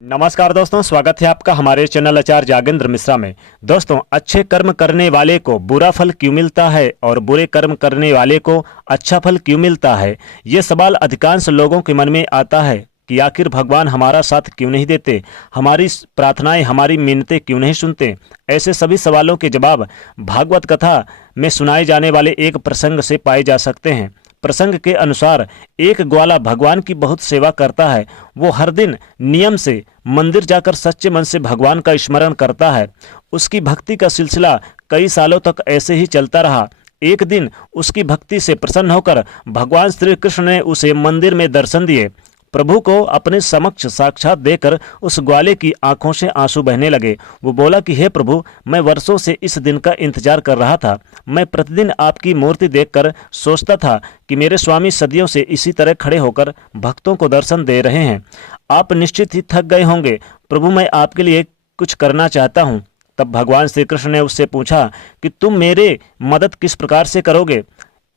नमस्कार दोस्तों, स्वागत है आपका हमारे चैनल आचार्य जागेंद्र मिश्रा में। दोस्तों, अच्छे कर्म करने वाले को बुरा फल क्यों मिलता है और बुरे कर्म करने वाले को अच्छा फल क्यों मिलता है, ये सवाल अधिकांश लोगों के मन में आता है कि आखिर भगवान हमारा साथ क्यों नहीं देते, हमारी प्रार्थनाएं, हमारी मिन्नतें क्यों नहीं सुनते। ऐसे सभी सवालों के जवाब भागवत कथा में सुनाए जाने वाले एक प्रसंग से पाए जा सकते हैं। प्रसंग के अनुसार एक ग्वाला भगवान की बहुत सेवा करता है। वो हर दिन नियम से मंदिर जाकर सच्चे मन से भगवान का स्मरण करता है। उसकी भक्ति का सिलसिला कई सालों तक ऐसे ही चलता रहा। एक दिन उसकी भक्ति से प्रसन्न होकर भगवान श्री कृष्ण ने उसे मंदिर में दर्शन दिए। प्रभु को अपने समक्ष साक्षात देखकर उस ग्वाले की आंखों से आंसू बहने लगे। वो बोला कि हे प्रभु, मैं वर्षों से इस दिन का इंतजार कर रहा था। मैं प्रतिदिन आपकी मूर्ति देखकर सोचता था कि मेरे स्वामी सदियों से इसी तरह खड़े होकर भक्तों को दर्शन दे रहे हैं। आप निश्चित ही थक गए होंगे। प्रभु, मैं आपके लिए कुछ करना चाहता हूँ। तब भगवान श्री कृष्ण ने उससे पूछा कि तुम मेरे मदद किस प्रकार से करोगे।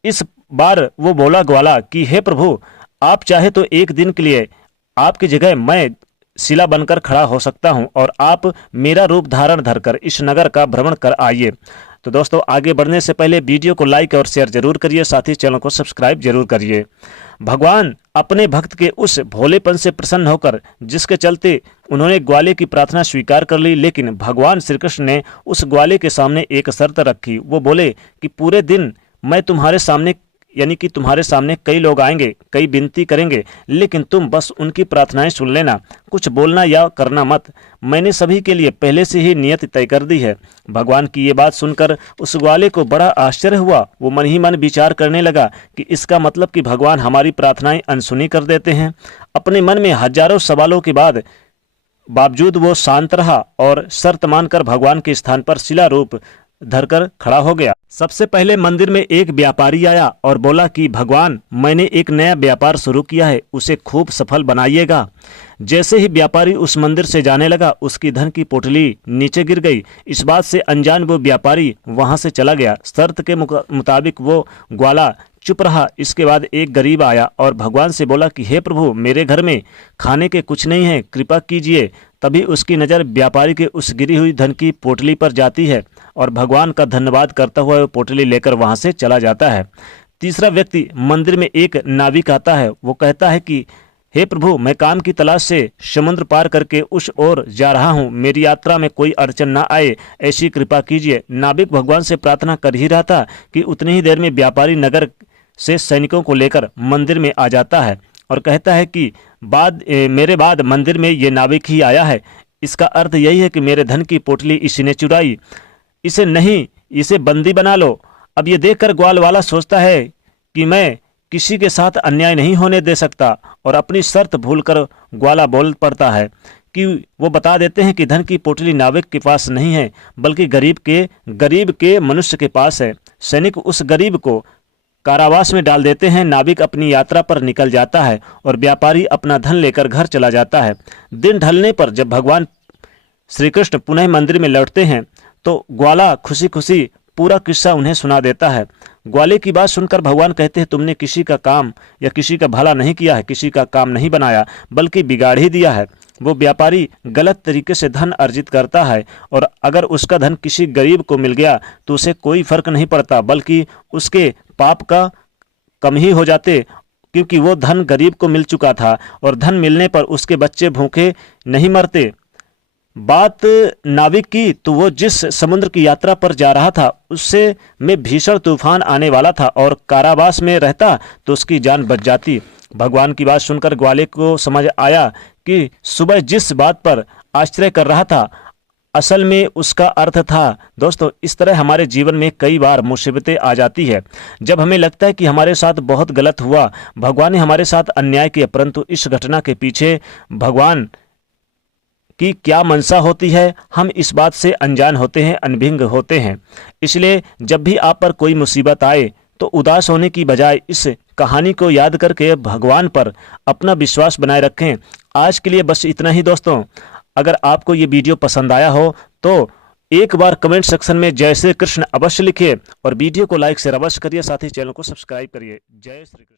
इस बार वो बोला ग्वाला कि हे प्रभु, आप चाहे तो एक दिन के लिए आपकी जगह मैं शिला बनकर खड़ा हो सकता हूं और आप मेरा रूप धारण धरकर इस नगर का भ्रमण कर आइए। तो दोस्तों, आगे बढ़ने से पहले वीडियो को लाइक और शेयर जरूर करिए, साथ ही चैनल को सब्सक्राइब जरूर करिए। भगवान अपने भक्त के उस भोलेपन से प्रसन्न होकर जिसके चलते उन्होंने ग्वाले की प्रार्थना स्वीकार कर ली, लेकिन भगवान श्री कृष्ण ने उस ग्वाले के सामने एक शर्त रखी। वो बोले कि पूरे दिन मैं तुम्हारे सामने, यानी कि तुम्हारे सामने कई लोग आएंगे, कई विनती करेंगे, लेकिन तुम बस उनकी प्रार्थनाएं सुन लेना, कुछ बोलना या करना मत। मैंने सभी के लिए पहले से ही नियत तय कर दी है। भगवान की ये बात सुनकर उस ग्वाले को बड़ा आश्चर्य हुआ। वो मन ही मन विचार करने लगा कि इसका मतलब कि भगवान हमारी प्रार्थनाएं अनसुनी कर देते हैं। अपने मन में हजारों सवालों के बावजूद वो शांत रहा और शर्त मानकर भगवान के स्थान पर शिला रूप धरकर खड़ा हो गया। सबसे पहले मंदिर में एक व्यापारी आया और बोला कि भगवान, मैंने एक नया व्यापार शुरू किया है, उसे खूब सफल बनाइएगा। जैसे ही व्यापारी उस मंदिर से जाने लगा, उसकी धन की पोटली नीचे गिर गई। इस बात से अनजान वो व्यापारी वहां से चला गया। शर्त के मुताबिक वो ग्वाला चुप रहा। इसके बाद एक गरीब आया और भगवान से बोला कि हे प्रभु, मेरे घर में खाने के कुछ नहीं है, कृपा कीजिए। तभी उसकी नज़र व्यापारी के उस गिरी हुई धन की पोटली पर जाती है और भगवान का धन्यवाद करता हुआ वो पोटली लेकर वहां से चला जाता है। तीसरा व्यक्ति मंदिर में एक नाविक आता है। वो कहता है कि हे प्रभु, मैं काम की तलाश से समुद्र पार करके उस ओर जा रहा हूँ, मेरी यात्रा में कोई अड़चन ना आए, ऐसी कृपा कीजिए। नाविक भगवान से प्रार्थना कर ही रहा था कि उतनी ही देर में व्यापारी नगर से सैनिकों को लेकर मंदिर में आ जाता है और कहता है कि मेरे बाद मंदिर में ये नाविक ही आया है। इसका अर्थ यही है कि मेरे धन की पोटली इसी ने चुराई, इसे नहीं, इसे बंदी बना लो। अब ये देखकर ग्वाल वाला सोचता है कि मैं किसी के साथ अन्याय नहीं होने दे सकता और अपनी शर्त भूलकर ग्वाला बोल पड़ता है कि वो बता देते हैं कि धन की पोटली नाविक के पास नहीं है, बल्कि गरीब के मनुष्य के पास है। सैनिक उस गरीब को कारावास में डाल देते हैं। नाविक अपनी यात्रा पर निकल जाता है और व्यापारी अपना धन लेकर घर चला जाता है। दिन ढलने पर जब भगवान श्री कृष्ण पुनः मंदिर में लौटते हैं तो ग्वाला खुशी खुशी पूरा किस्सा उन्हें सुना देता है। ग्वाले की बात सुनकर भगवान कहते हैं, तुमने किसी का काम या किसी का भला नहीं किया है, किसी का काम नहीं बनाया, बल्कि बिगाड़ ही दिया है। वो व्यापारी गलत तरीके से धन अर्जित करता है और अगर उसका धन किसी गरीब को मिल गया तो उसे कोई फर्क नहीं पड़ता, बल्कि उसके पाप का कम ही हो जाते, क्योंकि वो धन गरीब को मिल चुका था और धन मिलने पर उसके बच्चे भूखे नहीं मरते। बात नाविक की तो वो जिस समुद्र की यात्रा पर जा रहा था उससे में भीषण तूफान आने वाला था और कारावास में रहता तो उसकी जान बच जाती। भगवान की बात सुनकर ग्वाले को समझ आया कि सुबह जिस बात पर आश्चर्य कर रहा था, असल में उसका अर्थ था। दोस्तों, इस तरह हमारे जीवन में कई बार मुसीबतें आ जाती है जब हमें लगता है कि हमारे साथ बहुत गलत हुआ, भगवान ने हमारे साथ अन्याय किया, परंतु इस घटना के पीछे भगवान कि क्या मंशा होती है, हम इस बात से अनजान होते हैं, अनभिज्ञ होते हैं। इसलिए जब भी आप पर कोई मुसीबत आए तो उदास होने की बजाय इस कहानी को याद करके भगवान पर अपना विश्वास बनाए रखें। आज के लिए बस इतना ही दोस्तों। अगर आपको ये वीडियो पसंद आया हो तो एक बार कमेंट सेक्शन में जय श्री कृष्ण अवश्य लिखिए और वीडियो को लाइक शेयर अवश्य करिए, साथ ही चैनल को सब्सक्राइब करिए। जय श्री कृष्ण।